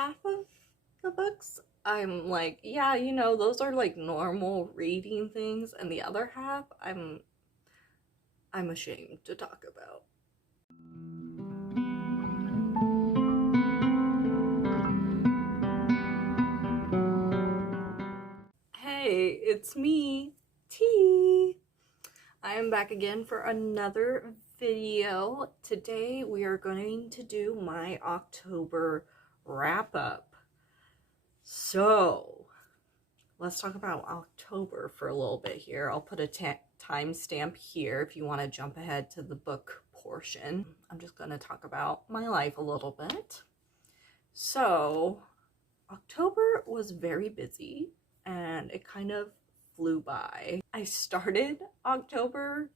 half of the books I'm like, yeah, those are like normal reading things, and the other half I'm ashamed to talk about. Hey, it's me, T. I am back again for another video. Today we are going to do my October wrap up. So, let's talk about October for a little bit here. I'll put a timestamp here if you want to jump ahead to the book portion. I'm just going to talk about my life a little bit. So, October was very busy and it kind of flew by. I started October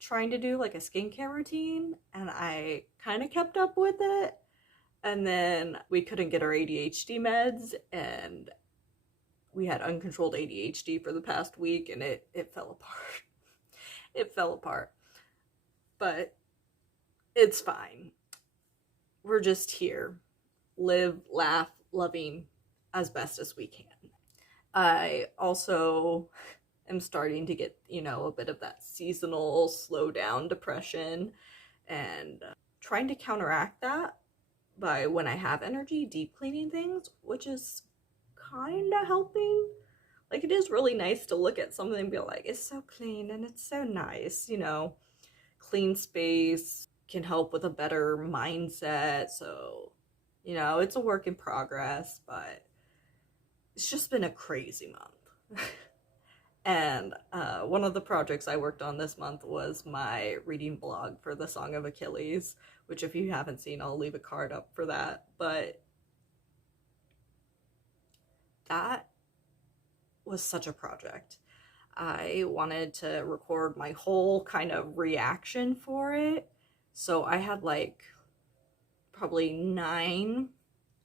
trying to do like a skincare routine and I kind of kept up with it. And then we couldn't get our ADHD meds and we had uncontrolled ADHD for the past week and it fell apart. It fell apart. But it's fine. We're just here. Live, laugh, loving as best as we can. I also am starting to get, a bit of that seasonal slowdown depression and trying to counteract that by when I have energy, deep cleaning things, which is kind of helping. Like, it is really nice to look at something and be like, it's so clean and it's so nice, clean space can help with a better mindset. So, it's a work in progress, but it's just been a crazy month. And one of the projects I worked on this month was my reading blog for the Song of Achilles, which if you haven't seen, I'll leave a card up for that. But that was such a project. I wanted to record my whole kind of reaction for it. So I had like probably 9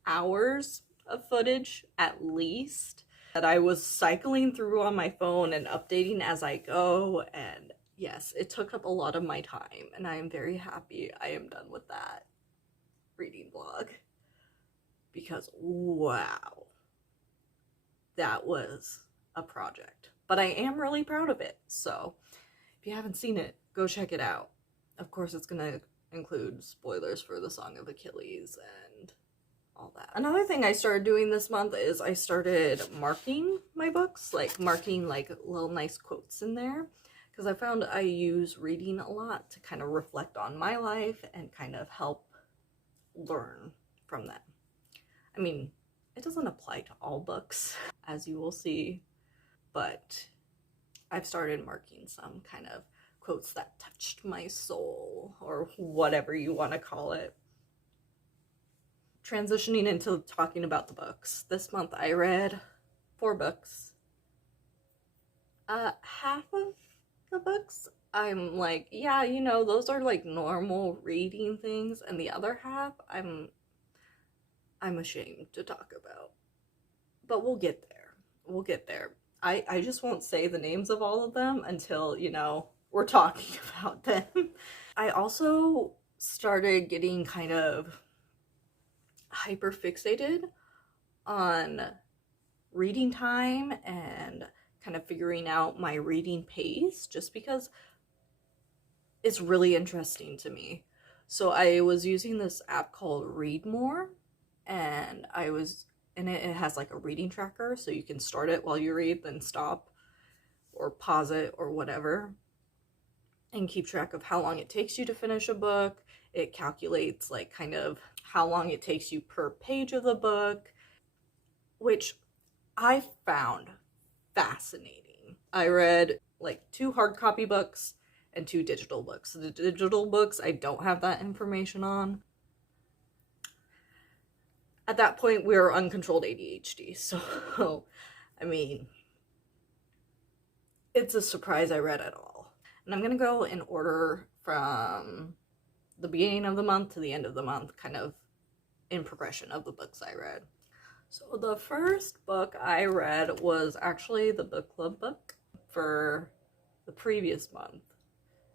hours of footage at least that I was cycling through on my phone and updating as I go. And yes, it took up a lot of my time and I am very happy I am done with that reading blog because wow, that was a project. But I am really proud of it. So if you haven't seen it, go check it out. Of course, it's going to include spoilers for the Song of Achilles and all that. Another thing I started doing this month is I started marking my books, like marking like little nice quotes in there, because I found I use reading a lot to kind of reflect on my life and kind of help learn from them. I mean, it doesn't apply to all books, as you will see, but I've started marking some kind of quotes that touched my soul, or whatever you want to call it. Transitioning into talking about the books. This month I read 4 books. Half of the books I'm like, yeah, those are like normal reading things, and the other half I'm ashamed to talk about. But we'll get there. We'll get there. I just won't say the names of all of them until, we're talking about them. I also started getting kind of hyper fixated on reading time and kind of figuring out my reading pace just because it's really interesting to me. So I was using this app called Read More, and it has like a reading tracker, so you can start it while you read, then stop or pause it or whatever, and keep track of how long it takes you to finish a book. It calculates like kind of how long it takes you per page of the book, which I found fascinating. I read like 2 hard copy books and 2 digital books. The digital books I don't have that information on. At that point, we were uncontrolled ADHD, so, I mean, it's a surprise I read it all. And I'm gonna go in order from the beginning of the month to the end of the month, kind of in progression of the books I read. So the first book I read was actually the book club book for the previous month.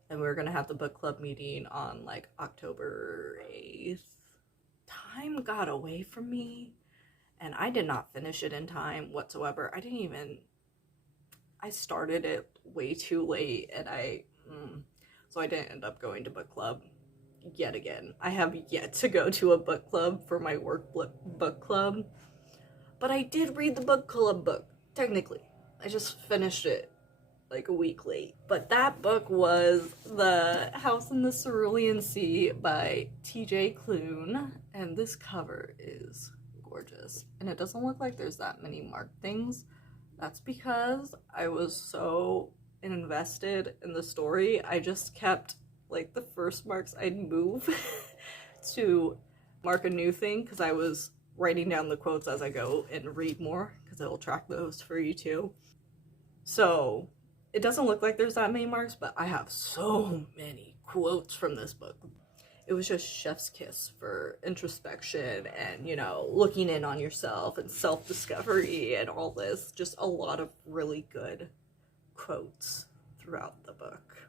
And we were gonna have the book club meeting on like October 8th. time got away from me and I did not finish it in time whatsoever. I started it way too late, and so I didn't end up going to book club yet again. I have yet to go to a book club for my work book club, but I did read the book club book, technically. I just finished it like a week late. But that book was The House in the Cerulean Sea by TJ Klune, and this cover is gorgeous. And it doesn't look like there's that many marked things. That's because I was so invested in the story. I just kept, like, the first marks I'd move to mark a new thing, because I was writing down the quotes as I go and read more, because I will track those for you too. So it doesn't look like there's that many marks, but I have so many quotes from this book. It was just chef's kiss for introspection and, you know, looking in on yourself and self-discovery and all this. Just a lot of really good quotes throughout the book.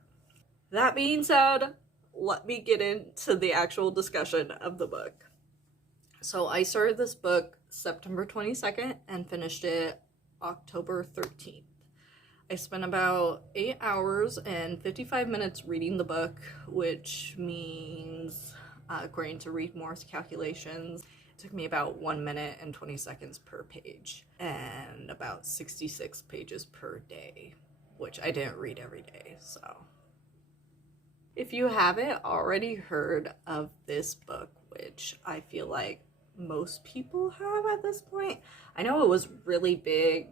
That being said, let me get into the actual discussion of the book. So I started this book September 22nd and finished it October 13th. I spent about 8 hours and 55 minutes reading the book, which means, according to Read More's calculations, it took me about 1 minute and 20 seconds per page and about 66 pages per day, which I didn't read every day, so. If you haven't already heard of this book, which I feel like most people have at this point, I know it was really big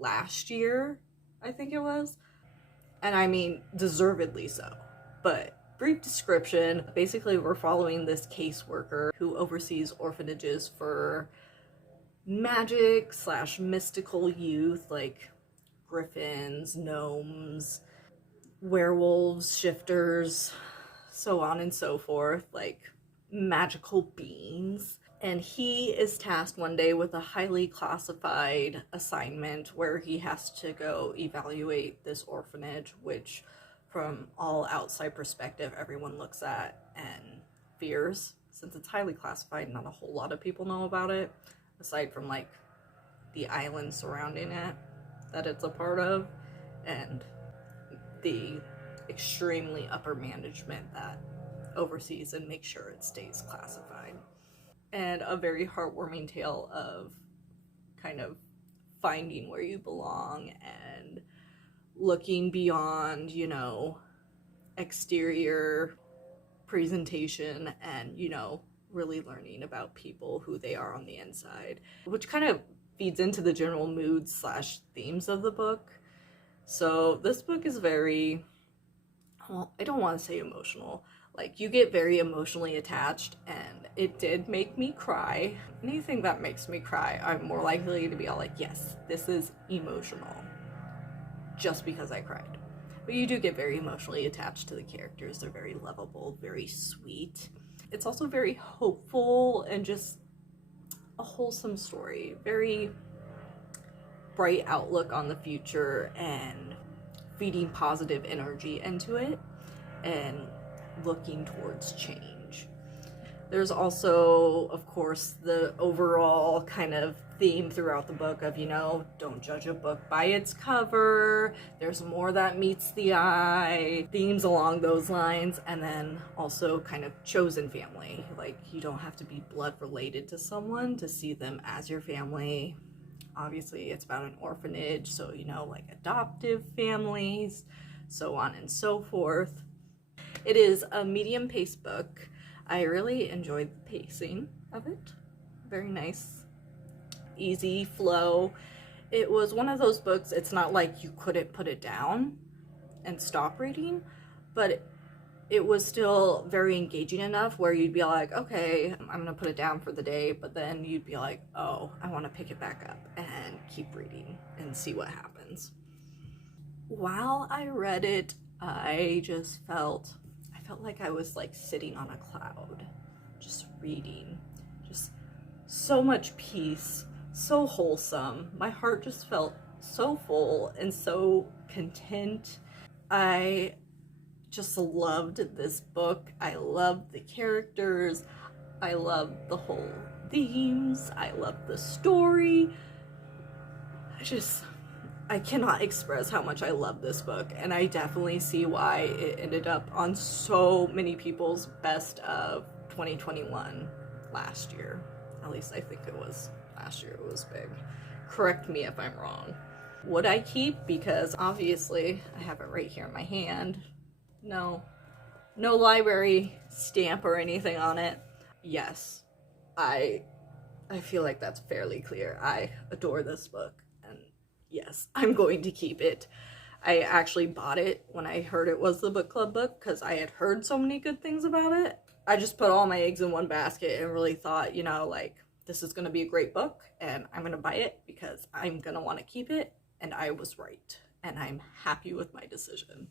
last year, I think it was, and I mean, deservedly so. But brief description, basically we're following this caseworker who oversees orphanages for magic / mystical youth, like griffins, gnomes, werewolves, shifters, so on and so forth, like magical beings. And he is tasked one day with a highly classified assignment where he has to go evaluate this orphanage, which from all outside perspective, everyone looks at and fears. Since it's highly classified, not a whole lot of people know about it, aside from like the island surrounding it that it's a part of, and the extremely upper management that oversees and makes sure it stays classified. And a very heartwarming tale of kind of finding where you belong and looking beyond, you know, exterior presentation and, you know, really learning about people, who they are on the inside, which kind of feeds into the general mood / themes of the book. So this book is very, well, I don't want to say emotional. Like, you get very emotionally attached, and it did make me cry. Anything that makes me cry, I'm more likely to be all like, yes, this is emotional, just because I cried. But you do get very emotionally attached to the characters. They're very lovable, very sweet. It's also very hopeful and just a wholesome story. Very bright outlook on the future and feeding positive energy into it and looking towards change. There's also, of course, the overall kind of theme throughout the book of, you know, don't judge a book by its cover. There's more that meets the eye. Themes along those lines. And then also kind of chosen family. Like, you don't have to be blood related to someone to see them as your family. Obviously, it's about an orphanage, so, you know, like adoptive families, so on and so forth. It is a medium-paced book. I really enjoyed the pacing of it. Very nice, easy flow. It was one of those books, it's not like you couldn't put it down and stop reading, but it was still very engaging enough where you'd be like, okay, I'm gonna put it down for the day, but then you'd be like, oh, I want to pick it back up and keep reading and see what happens. While I read it, I felt like I was like sitting on a cloud, just reading, just so much peace, so wholesome. My heart just felt so full and so content. I just loved this book. I loved the characters. I love the whole themes. I love the story. I cannot express how much I love this book, and I definitely see why it ended up on so many people's best of 2021 last year. At least I think it was last year. It was big. Correct me if I'm wrong. Would I keep? Because obviously I have it right here in my hand. No library stamp or anything on it. Yes, I feel like that's fairly clear. I adore this book, and yes, I'm going to keep it. I actually bought it when I heard it was the book club book because I had heard so many good things about it. I just put all my eggs in one basket and really thought, you know, like, this is going to be a great book and I'm going to buy it because I'm going to want to keep it. And I was right. And I'm happy with my decision.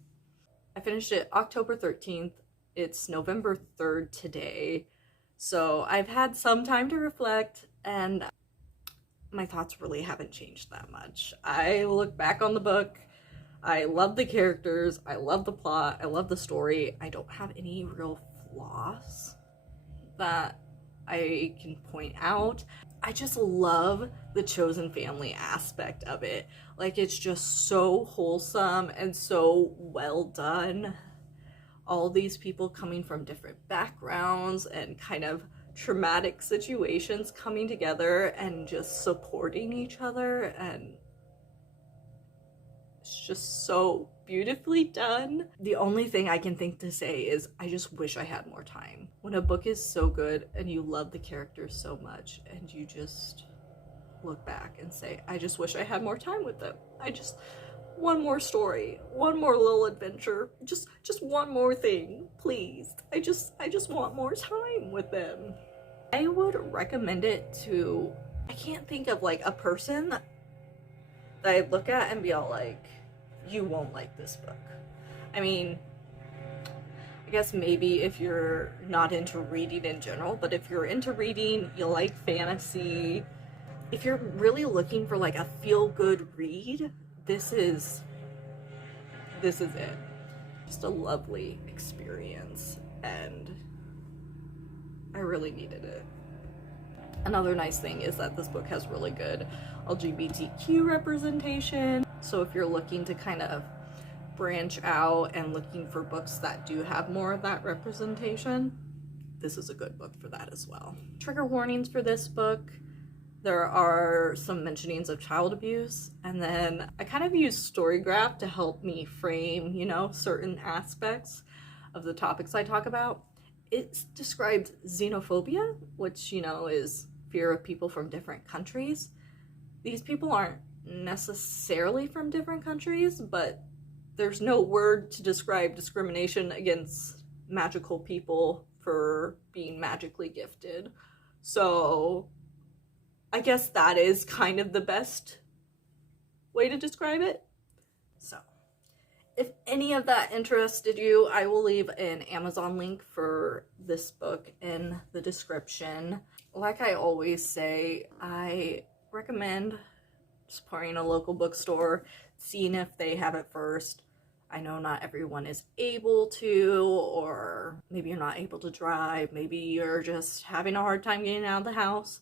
I finished it October 13th. It's November 3rd today. So I've had some time to reflect, and my thoughts really haven't changed that much. I look back on the book. I love the characters. I love the plot. I love the story. I don't have any real flaws that I can point out. I just love the chosen family aspect of it. Like, it's just so wholesome and so well done. All these people coming from different backgrounds and kind of traumatic situations coming together and just supporting each other, and it's just so beautifully done. The only thing I can think to say is I just wish I had more time. When a book is so good and you love the characters so much and you just look back and say, I just wish I had more time with them. One more story, one more little adventure, just one more thing, please. I just want more time with them. I would recommend it to, I can't think of like a person that I'd look at and be all like, you won't like this book. I mean, I guess maybe if you're not into reading in general, but if you're into reading, you like fantasy, if you're really looking for like a feel-good read, this is it. Just a lovely experience, and I really needed it. Another nice thing is that this book has really good LGBTQ representation. So if you're looking to kind of branch out and looking for books that do have more of that representation, this is a good book for that as well. Trigger warnings for this book. There are some mentionings of child abuse, and then I kind of use Storygraph to help me frame, you know, certain aspects of the topics I talk about. It describes xenophobia, which, you know, is fear of people from different countries. These people aren't necessarily from different countries, but there's no word to describe discrimination against magical people for being magically gifted. So I guess that is kind of the best way to describe it. So if any of that interested you, I will leave an Amazon link for this book in the description. Like I always say, I recommend supporting a local bookstore, seeing if they have it first. I know not everyone is able to, or maybe you're not able to drive, maybe you're just having a hard time getting out of the house.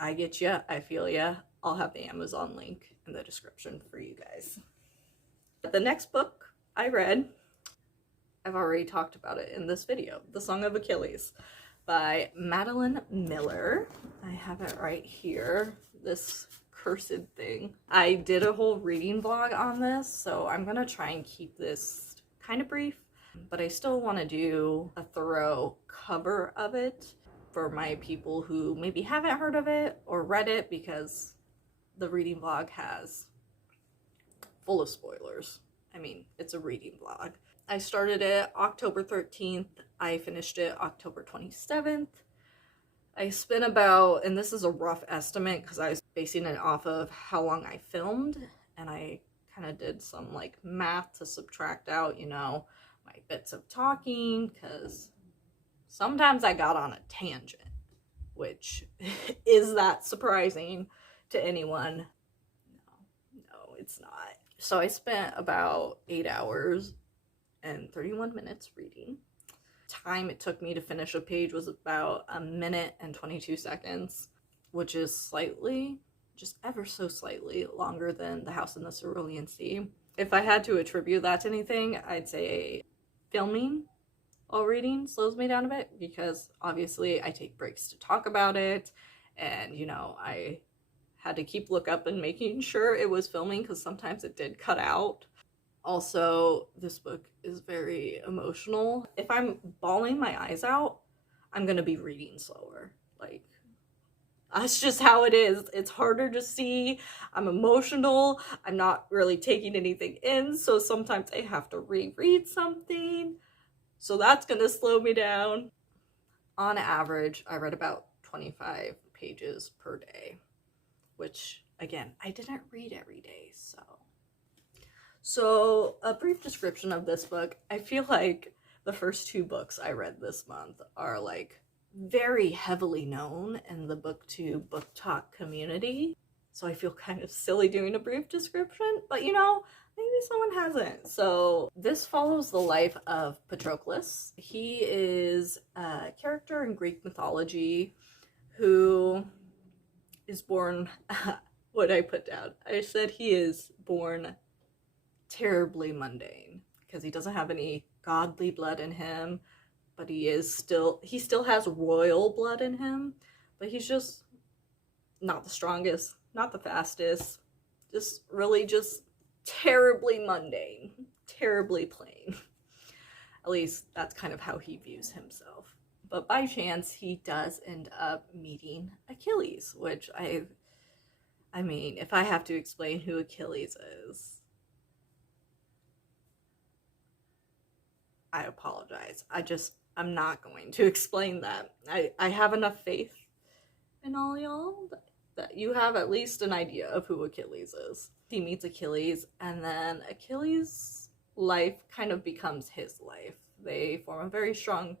I get ya, I feel ya. I'll have the Amazon link in the description for you guys. The next book I read, I've already talked about it in this video, The Song of Achilles by Madeline Miller. I have it right here, this cursed thing. I did a whole reading vlog on this, so I'm gonna try and keep this kind of brief, but I still want to do a thorough cover of it for my people who maybe haven't heard of it or read it, because the reading vlog has full of spoilers. I mean, it's a reading vlog. I started it October 13th. I finished it October 27th. I spent about, and this is a rough estimate because I was basing it off of how long I filmed, and I kind of did some like math to subtract out, you know, my bits of talking, because sometimes I got on a tangent, which is that surprising to anyone? No, it's not. So I spent about 8 hours and 31 minutes reading. Time it took me to finish a page was about 1 minute and 22 seconds, which is slightly, just ever so slightly, longer than The House in the Cerulean Sea. If I had to attribute that to anything, I'd say filming while reading slows me down a bit, because obviously I take breaks to talk about it, and you know, I had to keep look up and making sure it was filming, because sometimes it did cut out. Also, this book is very emotional. If I'm bawling my eyes out, I'm gonna be reading slower. Like, that's just how it is. It's harder to see. I'm emotional. I'm not really taking anything in, so sometimes I have to reread something. So that's gonna slow me down. On average, I read about 25 pages per day, which, again, I didn't read every day, so. So, a brief description of this book. I feel like the first 2 books I read this month are like very heavily known in the BookTube book talk community. So I feel kind of silly doing a brief description, but you know, maybe someone hasn't. So this follows the life of Patroclus. He is a character in Greek mythology who is born, what I put down? I said he is born terribly mundane, because he doesn't have any godly blood in him, but he still has royal blood in him, but he's just not the strongest, not the fastest, just really just terribly mundane, terribly plain. At least that's kind of how he views himself. But by chance, he does end up meeting Achilles, which I mean, if I have to explain who Achilles is, I apologize. I'm not going to explain that. I have enough faith in all y'all that you have at least an idea of who Achilles is. He meets Achilles, and then Achilles' life kind of becomes his life. They form a very strong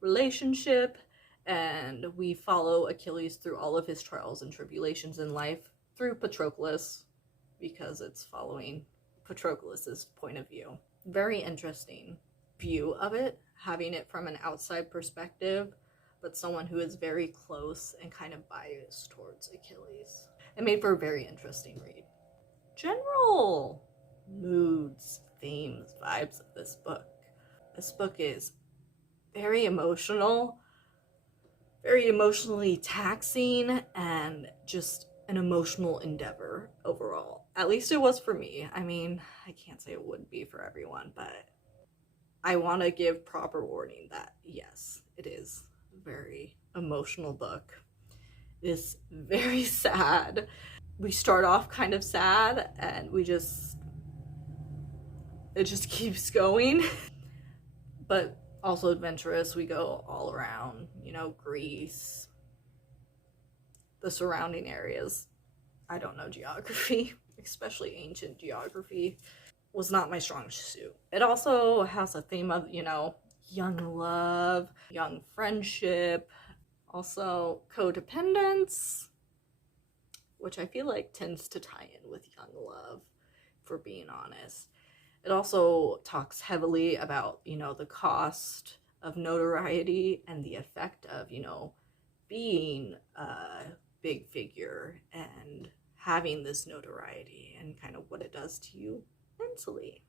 relationship, and we follow Achilles through all of his trials and tribulations in life through Patroclus, because it's following Patroclus's point of view. Very interesting view of it, having it from an outside perspective, but someone who is very close and kind of biased towards Achilles. It made for a very interesting read. General moods, themes, vibes of this book. This book is very emotional, very emotionally taxing, and just an emotional endeavor overall. At least it was for me. I mean, I can't say it would be for everyone, but I want to give proper warning that yes, it is a very emotional book. It is very sad. We start off kind of sad, and it just keeps going. But also adventurous. We go all around, you know, Greece, the surrounding areas. I don't know geography, especially ancient geography. Was not my strong suit. It also has a theme of, you know, young love, young friendship, also codependence, which I feel like tends to tie in with young love, for being honest. It also talks heavily about, you know, the cost of notoriety and the effect of, you know, being a big figure and having this notoriety, and kind of what it does to you mentally.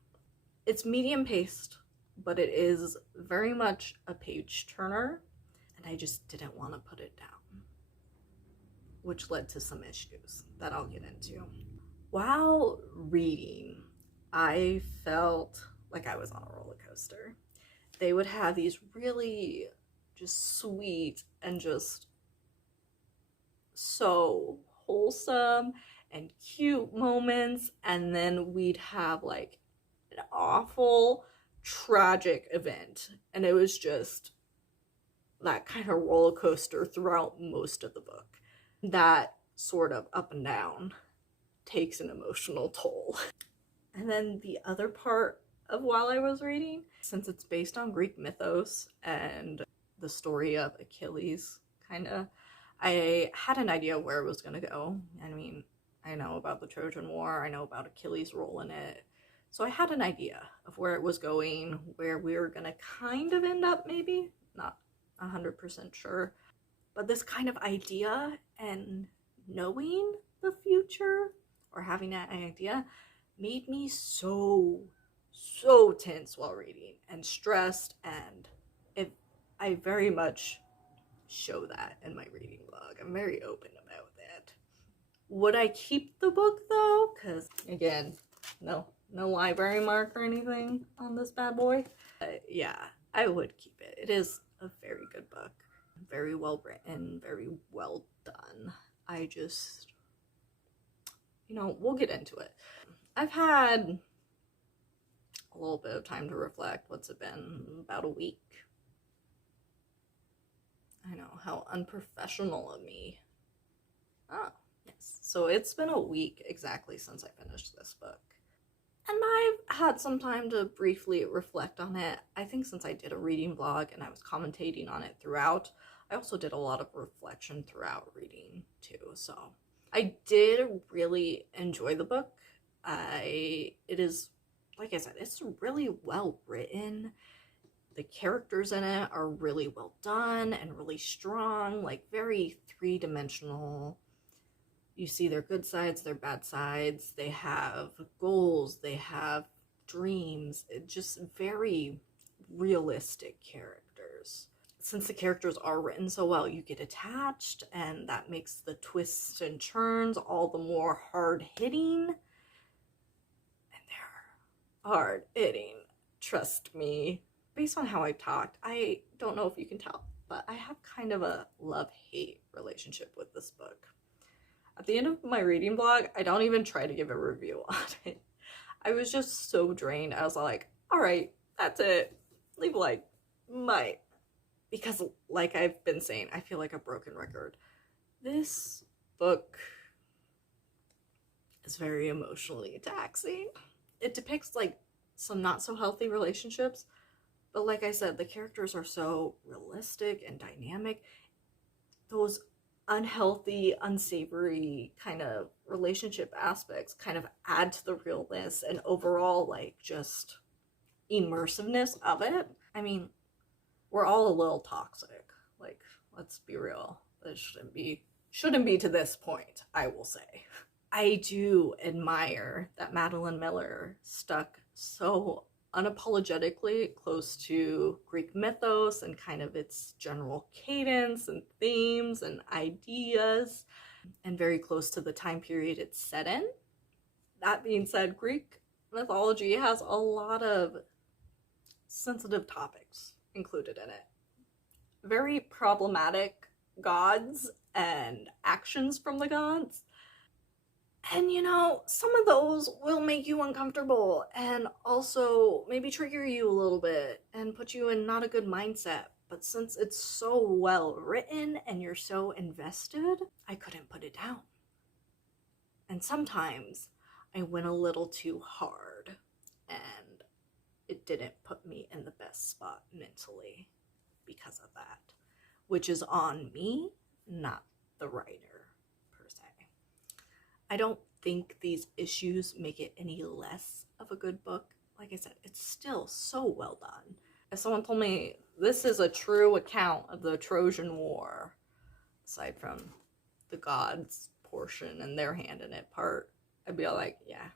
It's medium paced, but it is very much a page turner, and I just didn't want to put it down, which led to some issues that I'll get into. While reading, I felt like I was on a roller coaster. They would have these really just sweet and just so wholesome and cute moments, and then we'd have like an awful tragic event, and it was just that kind of roller coaster throughout most of the book. That sort of up and down takes an emotional toll. And then the other part of while I was reading, since it's based on Greek mythos and the story of Achilles, kind of, I had an idea where it was going to go. I mean, I know about the Trojan War, I know about Achilles' role in it, So I had an idea of where it was going, where we were gonna kind of end up, maybe, not 100% sure. But this kind of idea and knowing the future or having that idea made me so tense while reading and stressed, and I very much show that in my reading blog. I'm very open about that. Would I keep the book though? Because again, no library mark or anything on this bad boy. Yeah, I would keep it. It is a very good book. Very well written, very well done. I just, we'll get into it. I've had a little bit of time to reflect. What's it been? About a week. I know, how unprofessional of me. Oh, yes. So it's been a week exactly since I finished this book. And I've had some time to briefly reflect on it. I think since I did a reading vlog and I was commentating on it throughout, I also did a lot of reflection throughout reading too. So I did really enjoy the book. It is, like I said, it's really well written. The characters in it are really well done and really strong, like very three-dimensional. You see their good sides, their bad sides. They have goals, they have dreams. It's just very realistic characters. Since the characters are written so well, you get attached, and that makes the twists and turns all the more hard-hitting. And they're hard-hitting, trust me. Based on how I've talked, I don't know if you can tell, but I have kind of a love-hate relationship with this book. At the end of my reading vlog, I don't even try to give a review on it. I was just so drained. I was like, all right, that's it. Leave a like. Might. Because like I've been saying, I feel like a broken record. This book is very emotionally taxing. It depicts like some not so healthy relationships, but like I said, the characters are so realistic and dynamic. Those unhealthy, unsavory kind of relationship aspects kind of add to the realness and overall like just immersiveness of it. I mean, we're all a little toxic. Like, let's be real. This shouldn't be to this point, I will say. I do admire that Madeline Miller stuck so unapologetically close to Greek mythos and kind of its general cadence and themes and ideas, and very close to the time period it's set in. That being said, Greek mythology has a lot of sensitive topics included in it. Very problematic gods and actions from the gods. And some of those will make you uncomfortable and also maybe trigger you a little bit and put you in not a good mindset. But since it's so well written and you're so invested, I couldn't put it down. And sometimes I went a little too hard and it didn't put me in the best spot mentally because of that, which is on me, not the writer. I don't think these issues make it any less of a good book. Like I said, it's still so well done. If someone told me this is a true account of the Trojan War, aside from the gods portion and their hand in it part, I'd be like, yeah,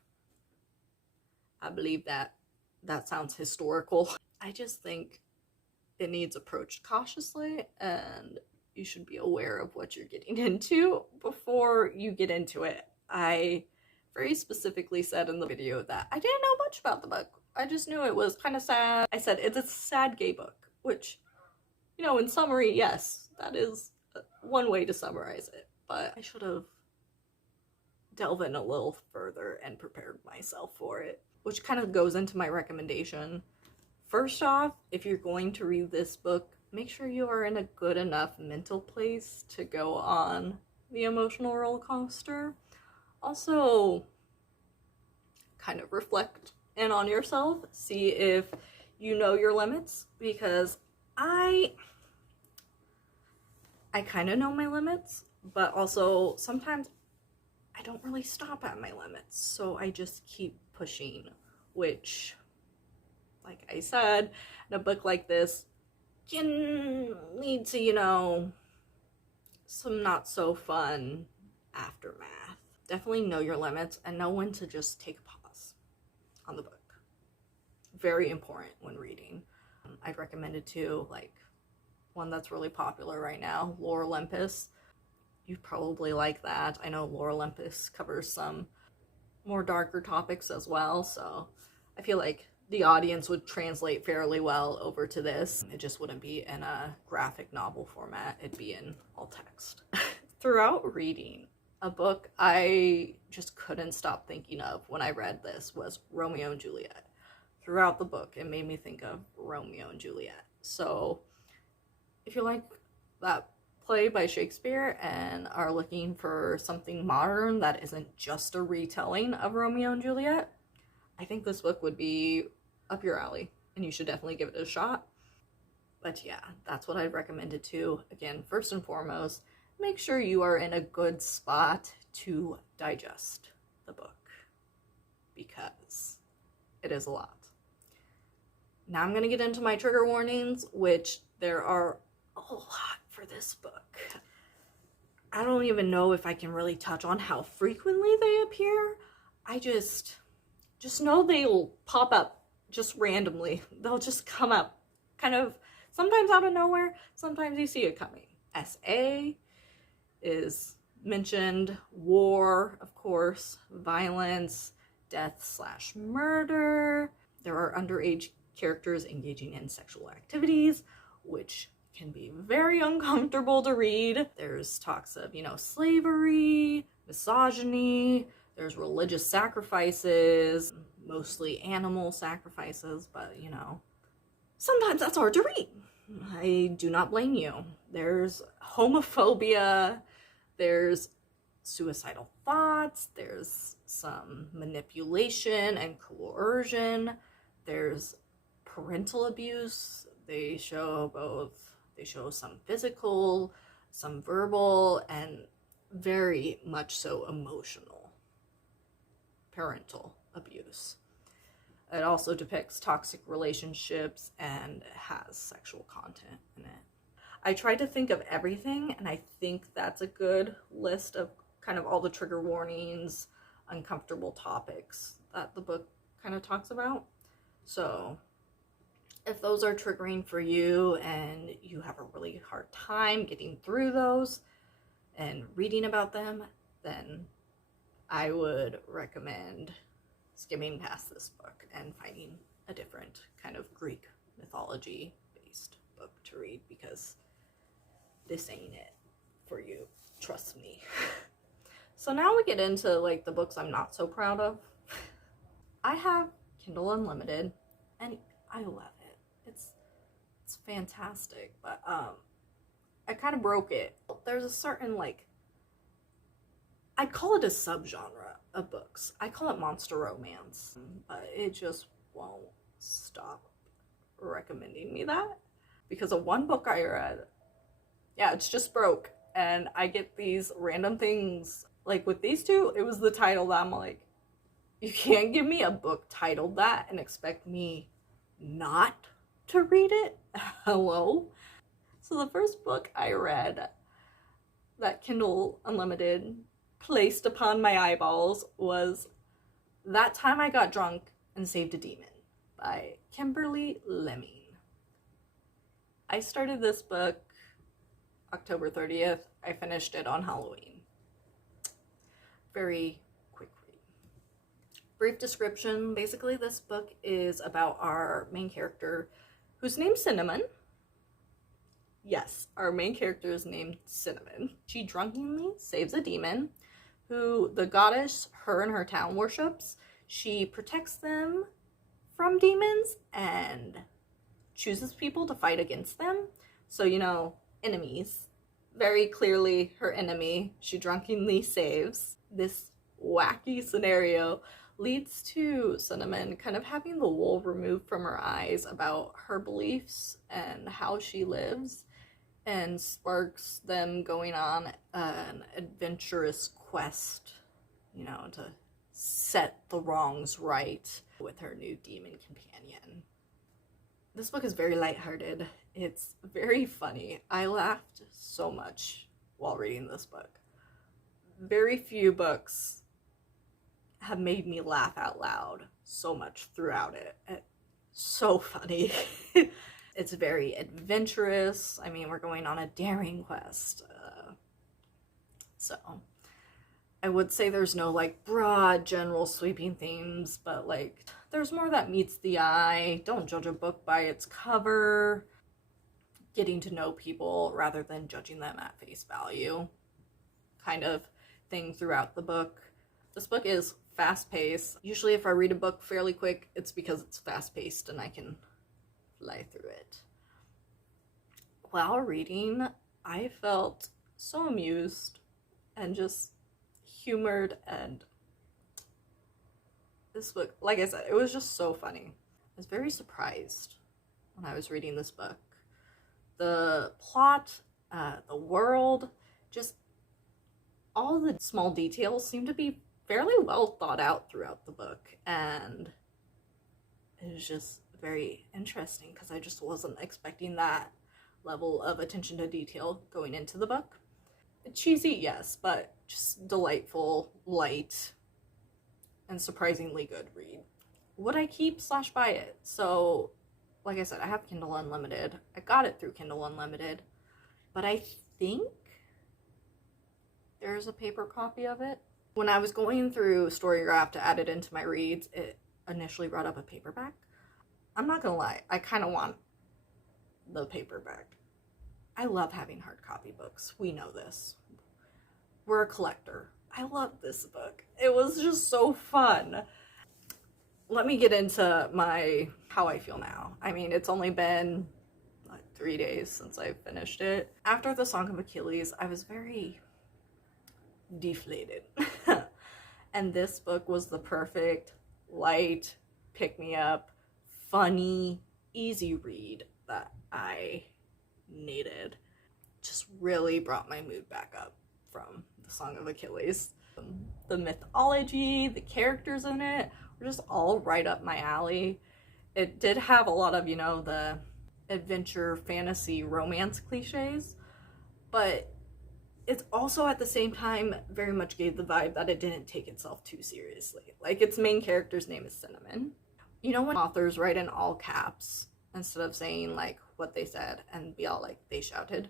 I believe that. That sounds historical. I just think it needs approached cautiously, and you should be aware of what you're getting into before you get into it. I very specifically said in the video that I didn't know much about the book. I just knew it was kind of sad. I said it's a sad gay book, which, in summary, yes, that is one way to summarize it. But I should have delved in a little further and prepared myself for it, which kind of goes into my recommendation. First off, if you're going to read this book, make sure you are in a good enough mental place to go on the emotional roller coaster. Also, kind of reflect in on yourself, see if you know your limits, because I kind of know my limits, but also sometimes I don't really stop at my limits, so I just keep pushing which, like I said, in a book like this can lead to, you know, some not so fun aftermath. Definitely know your limits and know when to just take a pause on the book. Very important when reading. I'd recommend it too, like one that's really popular right now, Lore Olympus. You'd probably like that. I know Lore Olympus covers some more darker topics as well, so I feel like the audience would translate fairly well over to this. It just wouldn't be in a graphic novel format, it'd be in all text. Throughout reading, a book I just couldn't stop thinking of when I read this was Romeo and Juliet. Throughout the book, it made me think of Romeo and Juliet. So if you like that play by Shakespeare and are looking for something modern that isn't just a retelling of Romeo and Juliet, I think this book would be up your alley, and you should definitely give it a shot. But yeah, that's what I'd recommend it too. Again, first and foremost, make sure you are in a good spot to digest the book, because it is a lot. Now I'm going to get into my trigger warnings, which there are a lot for this book. I don't even know if I can really touch on how frequently they appear. I just know they'll pop up just randomly. They'll just come up kind of sometimes out of nowhere, sometimes you see it coming. SA is mentioned, war, of course, violence, death/murder. There are underage characters engaging in sexual activities, which can be very uncomfortable to read. There's talks of, you know, slavery, misogyny, there's religious sacrifices, mostly animal sacrifices, but, you know, sometimes that's hard to read. I do not blame you. There's homophobia, there's suicidal thoughts, there's some manipulation and coercion, there's parental abuse. They show some physical, some verbal, and very much so emotional parental abuse. It also depicts toxic relationships and has sexual content in it. I tried to think of everything, and I think that's a good list of kind of all the trigger warnings, uncomfortable topics that the book kind of talks about. So if those are triggering for you and you have a really hard time getting through those and reading about them, then I would recommend skimming past this book and finding a different kind of Greek mythology based book to read, because this ain't it for you, trust me. So now we get into like the books I'm not so proud of. I have Kindle Unlimited and I love it. It's fantastic, but I kind of broke it. There's a certain, like, I'd call it a subgenre of books. I call it monster romance, but it just won't stop recommending me that. Because of one book I read, yeah, it's just broke, and I get these random things. Like with these two, it was the title that I'm like, you can't give me a book titled that and expect me not to read it. Hello? So the first book I read that Kindle Unlimited placed upon my eyeballs was That Time I Got Drunk and Saved a Demon by Kimberly Lemming. I started this book October 30th. I finished it on Halloween. Very quick read. Brief description. Basically, this book is about our main character, whose name's Cinnamon. Yes, our main character is named Cinnamon. She drunkenly saves a demon who the goddess her and her town worships. She protects them from demons and chooses people to fight against them. So, you know, enemies. Very clearly her enemy she drunkenly saves. This wacky scenario leads to Cinnamon kind of having the wool removed from her eyes about her beliefs and how she lives, and sparks them going on an adventurous quest, you know, to set the wrongs right with her new demon companion. This book is very lighthearted. It's very funny. I laughed so much while reading this book. Very few books have made me laugh out loud so much throughout it. It's so funny. It's very adventurous. I mean, we're going on a daring quest. So I would say there's no like broad general sweeping themes, but like there's more that meets the eye. Don't judge a book by its cover. Getting to know people rather than judging them at face value kind of thing throughout the book. This book is fast-paced. Usually if I read a book fairly quick, it's because it's fast-paced and I can fly through it. While reading, I felt so amused and just humored, and this book, like I said, it was just so funny. I was very surprised when I was reading this book. The plot, the world, just all the small details seem to be fairly well thought out throughout the book, and it was just very interesting because I just wasn't expecting that level of attention to detail going into the book. Cheesy, yes, but just delightful, light, and surprisingly good read. Would I keep / buy it? So, like I said, I have Kindle Unlimited. I got it through Kindle Unlimited, but I think there's a paper copy of it. When I was going through Storygraph to add it into my reads, it initially brought up a paperback. I'm not gonna lie, I kind of want the paperback. I love having hard copy books. We know this. We're a collector. I love this book. It was just so fun. Let me get into how I feel now. I mean, it's only been like 3 days since I finished it. After the Song of Achilles, I was very deflated. And this book was the perfect, light, pick-me-up, funny, easy read that I needed. Just really brought my mood back up from the Song of Achilles. The mythology, the characters in it were just all right up my alley. It did have a lot of, you know, the adventure, fantasy, romance cliches, but it's also at the same time very much gave the vibe that it didn't take itself too seriously. Like, its main character's name is Cinnamon. You know when authors write in all caps instead of saying like what they said and be all like they shouted?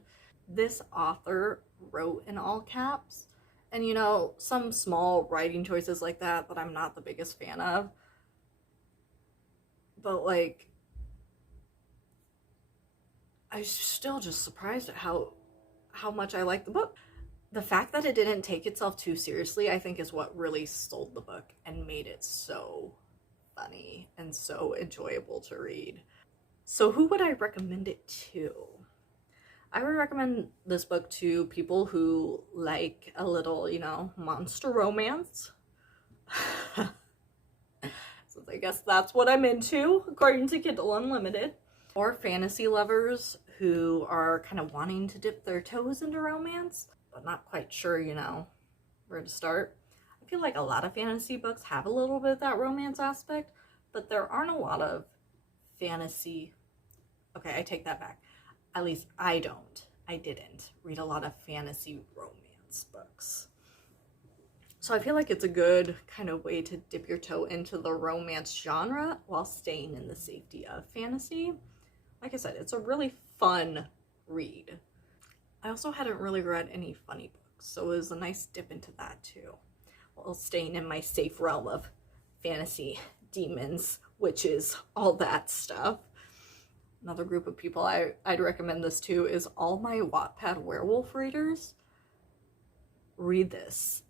This author wrote in all caps, and you know, some small writing choices like that I'm not the biggest fan of, but like I'm still just surprised at how much I like the book. The fact that it didn't take itself too seriously, I think, is what really sold the book and made it so funny and so enjoyable to read. So who would I recommend it to? I would recommend this book to people who like a little, you know, monster romance. Since I guess that's what I'm into, according to Kindle Unlimited. Or fantasy lovers who are kind of wanting to dip their toes into romance, but not quite sure, you know, where to start. I feel like a lot of fantasy books have a little bit of that romance aspect, but there aren't a lot of fantasy... Okay, I take that back. At least I didn't read a lot of fantasy romance books. So I feel like it's a good kind of way to dip your toe into the romance genre while staying in the safety of fantasy. Like I said, it's a really fun read. I also hadn't really read any funny books, so it was a nice dip into that too, while staying in my safe realm of fantasy, demons, witches, all that stuff. Another group of people I'd recommend this to is all my Wattpad werewolf readers. Read this.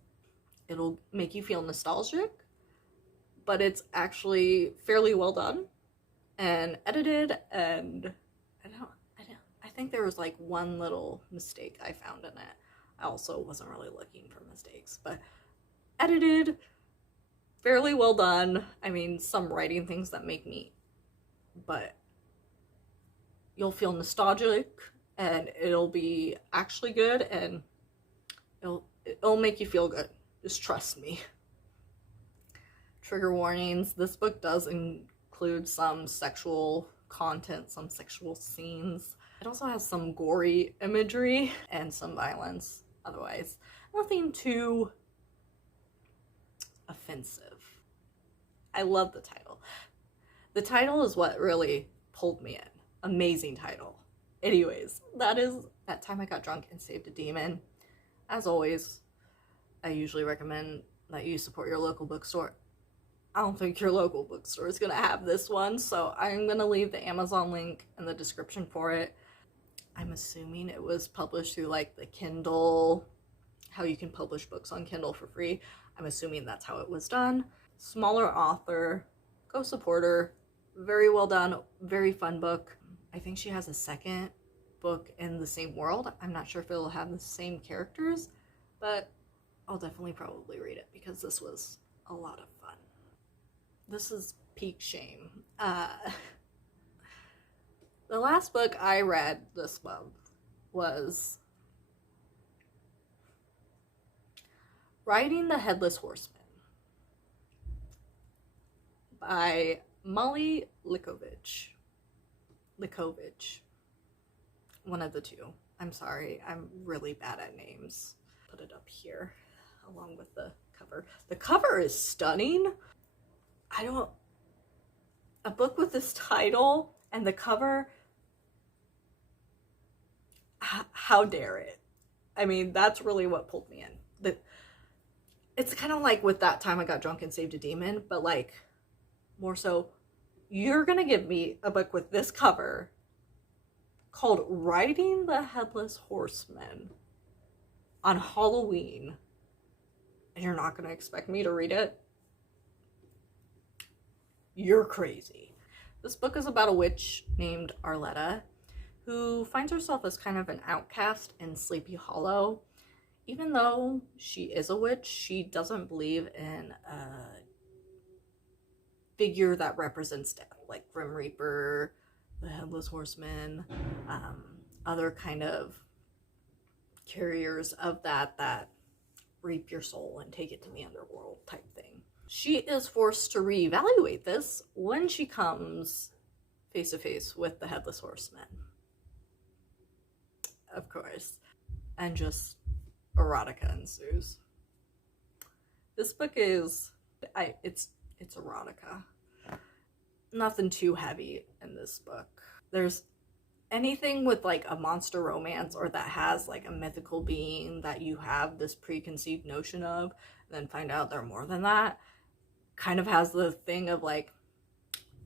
It'll make you feel nostalgic, but it's actually fairly well done and edited, and I think there was like one little mistake I found in it. I also wasn't really looking for mistakes, but edited, fairly well done. I mean, some writing things that make me, but you'll feel nostalgic and it'll be actually good, and it'll make you feel good. Just trust me. Trigger warnings. This book does include some sexual content, some sexual scenes. It also has some gory imagery and some violence. Otherwise, nothing too offensive. I love the title. The title is what really pulled me in. Amazing title. Anyways, that is That Time I Got Drunk and Saved a Demon. As always, I usually recommend that you support your local bookstore. I don't think your local bookstore is going to have this one, so I'm going to leave the Amazon link in the description for it. I'm assuming it was published through like the Kindle, how you can publish books on Kindle for free. I'm assuming that's how it was done. Smaller author, go support her. Very well done, very fun book. I think she has a second book in the same world. I'm not sure if it'll have the same characters, but I'll definitely probably read it because this was a lot of fun. This is peak shame. The last book I read this month was Riding the Headless Horseman by Molly Likovich. One of the two. I'm sorry, I'm really bad at names. Put it up here along with the cover. The cover is stunning. A book with this title and the cover, how dare it? I mean, that's really what pulled me in. It's kind of like with That Time I Got Drunk and Saved a Demon, but like more so, you're gonna give me a book with this cover called Riding the Headless Horseman on Halloween, and you're not gonna expect me to read it? You're crazy. This book is about a witch named Arletta who finds herself as kind of an outcast in Sleepy Hollow. Even though she is a witch, she doesn't believe in a figure that represents death, like Grim Reaper, the Headless Horseman, other kind of carriers of that reap your soul and take it to the underworld type thing. She is forced to reevaluate this when she comes face to face with the Headless Horseman. Of course. And just erotica ensues. This book is, it's erotica. Nothing too heavy in this book. There's anything with like a monster romance or that has like a mythical being that you have this preconceived notion of, and then find out they're more than that. Kind of has the thing of like,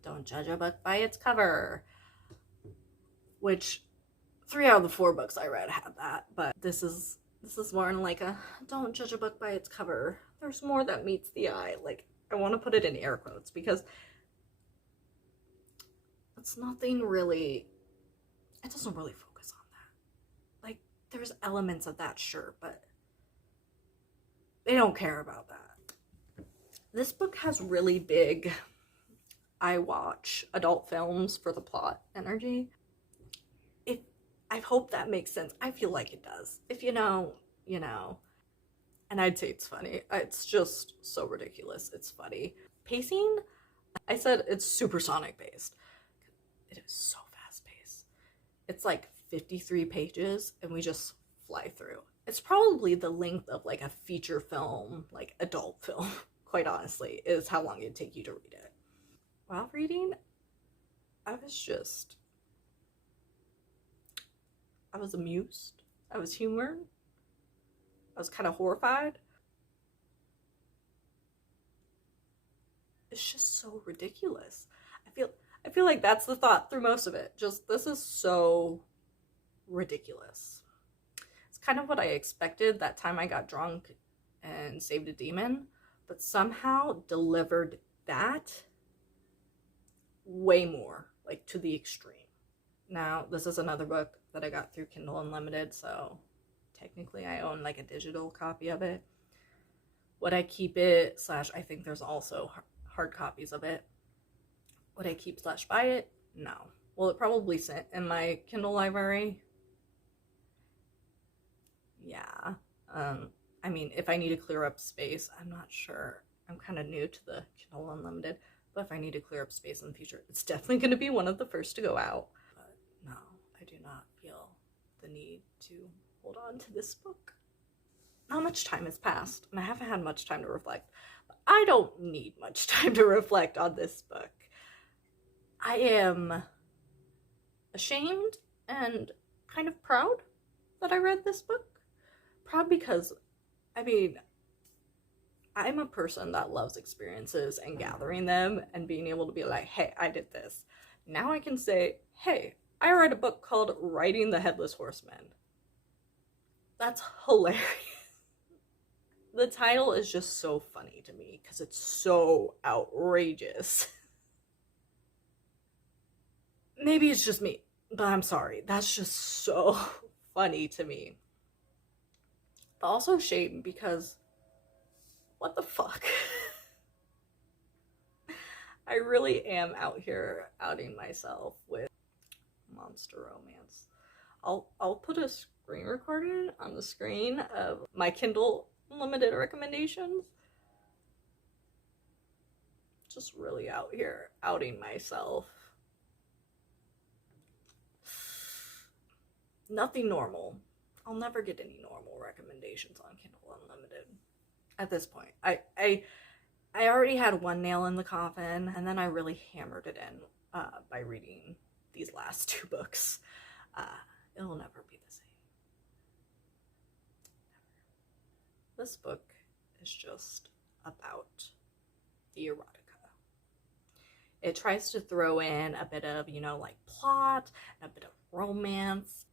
don't judge a book by its cover, which 3 out of the 4 books I read had that, but this is more in like a don't judge a book by its cover. There's more that meets the eye. Like, I want to put it in air quotes because it's nothing really, it doesn't really focus on that. Like, there's elements of that, sure, but they don't care about that. This book has really big, I watch adult films for the plot energy. I hope that makes sense. I feel like it does. If you know, you know. And I'd say it's funny. It's just so ridiculous. It's funny. Pacing, I said it's supersonic based. It is so fast paced. It's like 53 pages and we just fly through. It's probably the length of like a feature film, like adult film, quite honestly, is how long it'd take you to read it. While reading, I was amused. I was humored. I was kind of horrified. It's just so ridiculous. I feel like that's the thought through most of it. Just, this is so ridiculous. It's kind of what I expected That Time I Got Drunk and Saved a Demon, but somehow delivered that way more, like to the extreme. Now, this is another book that I got through Kindle Unlimited, so technically I own like a digital copy of it. Would I keep it / I think there's also hard copies of it. Would I keep / buy it? No. Will it probably sit in my Kindle library? Yeah. I mean, if I need to clear up space, I'm not sure. I'm kind of new to the Kindle Unlimited, but if I need to clear up space in the future, it's definitely going to be one of the first to go out. But no, I do not feel the need to hold on to this book. Not much time has passed, and I haven't had much time to reflect. But I don't need much time to reflect on this book. I am ashamed and kind of proud that I read this book. Proud because, I mean, I'm a person that loves experiences and gathering them and being able to be like, hey, I did this. Now I can say, hey, I read a book called Riding the Headless Horseman. That's hilarious. The title is just so funny to me because it's so outrageous. Maybe it's just me, but I'm sorry. That's just so funny to me. But also shame because what the fuck? I really am out here outing myself with monster romance. I'll put a screen recording on the screen of my Kindle Unlimited recommendations. Just really out here outing myself. Nothing normal. I'll never get any normal recommendations on Kindle Unlimited at this point. I already had one nail in the coffin, and then I really hammered it in by reading these last two books. It'll never be the same. Never. This book is just about the erotica. It tries to throw in a bit of, like plot, and a bit of romance.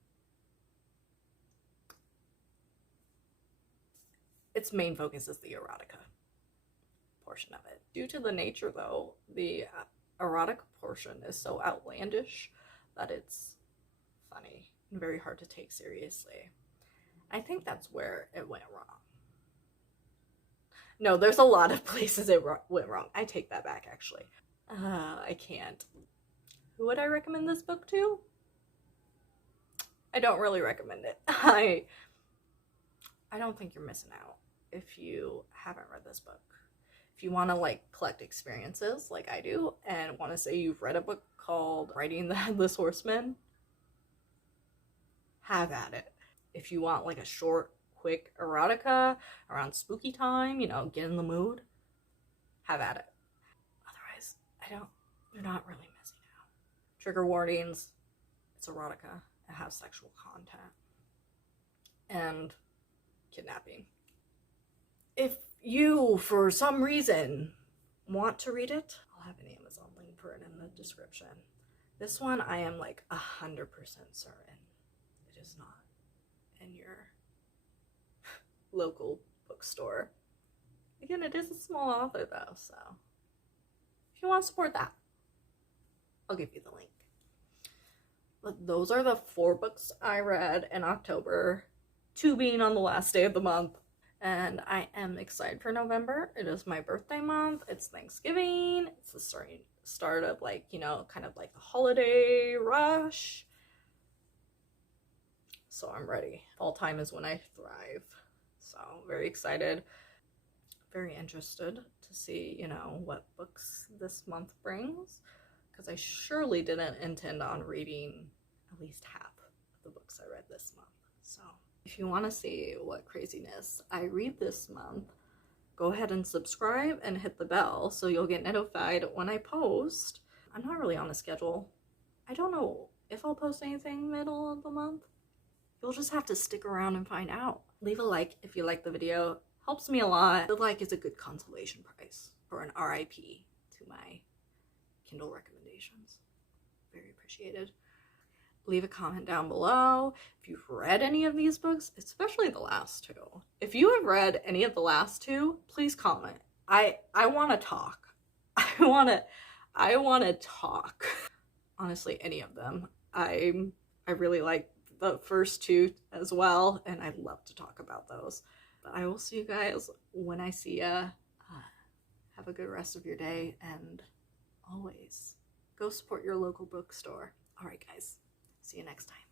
Its main focus is the erotica portion of it. Due to the nature, though, the erotica portion is so outlandish that it's funny and very hard to take seriously. I think that's where it went wrong. No, there's a lot of places it went wrong. I take that back, actually. I can't. Who would I recommend this book to? I don't really recommend it. I don't think you're missing out if you haven't read this book. If you want to like collect experiences like I do and want to say you've read a book called Riding the Headless Horseman, have at it. If you want like a short, quick erotica around spooky time, get in the mood, have at it. Otherwise, you're not really missing out. Trigger warnings, it's erotica, it has sexual content, and kidnapping. If you, for some reason, want to read it, I'll have an Amazon link for it in the description. This one, I am like 100% certain it is not in your local bookstore. Again, it is a small author though, so if you want to support that, I'll give you the link. But those are the 4 books I read in October, 2 being on the last day of the month. And I am excited for November. It is my birthday month. It's Thanksgiving. It's the start of like, kind of like the holiday rush. So I'm ready. Fall time is when I thrive. So very excited. Very interested to see, what books this month brings. Because I surely didn't intend on reading at least half of the books I read this month. So if you want to see what craziness I read this month, go ahead and subscribe and hit the bell so you'll get notified when I post. I'm not really on a schedule. I don't know if I'll post anything middle of the month. You'll just have to stick around and find out. Leave a like if you like the video. Helps me a lot. The like is a good consolation prize for an RIP to my Kindle recommendations. Very appreciated. Leave a comment down below if you've read any of these books, especially the last 2. If you have read any of the last 2, please comment. I want to talk. I want to talk. Honestly, any of them. I really like the first 2 as well, and I'd love to talk about those. But I will see you guys when I see ya. Have a good rest of your day, and always go support your local bookstore. All right, guys. See you next time.